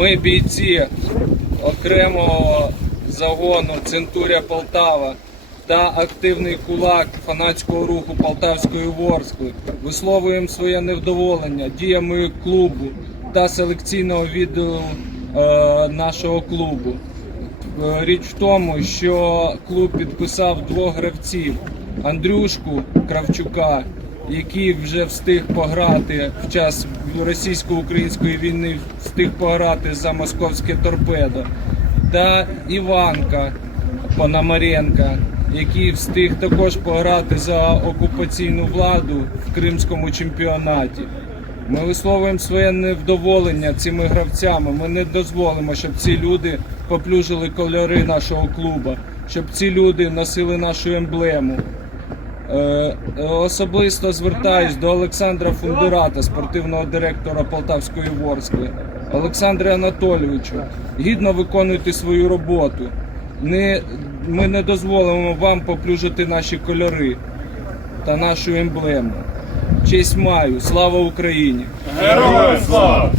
Ми бійці окремого загону Центурія Полтава та активний кулак фанатського руху Полтавської Ворскли висловлюємо своє невдоволення діями клубу та селекційного відділу е, нашого клубу. Е, Річ в тому, що клуб підписав двох гравців Андрюшку Кравчука, який вже встиг пограти в час російсько-української війни, встиг пограти за московське торпедо, та Іванка Пономаренка, який встиг також пограти за окупаційну владу в кримському чемпіонаті. Ми висловлюємо своє невдоволення цими гравцями. Ми не дозволимо, щоб ці люди поплюжили кольори нашого клуба, щоб ці люди носили нашу емблему. Е, Особисто звертаюсь до Олександра Фундурата, спортивного директора Полтавської Ворскли. Олександре Анатолійовичу, гідно виконуйте свою роботу. Не, ми не дозволимо вам поплюжити наші кольори та нашу емблему. Честь маю, слава Україні! Героям слава!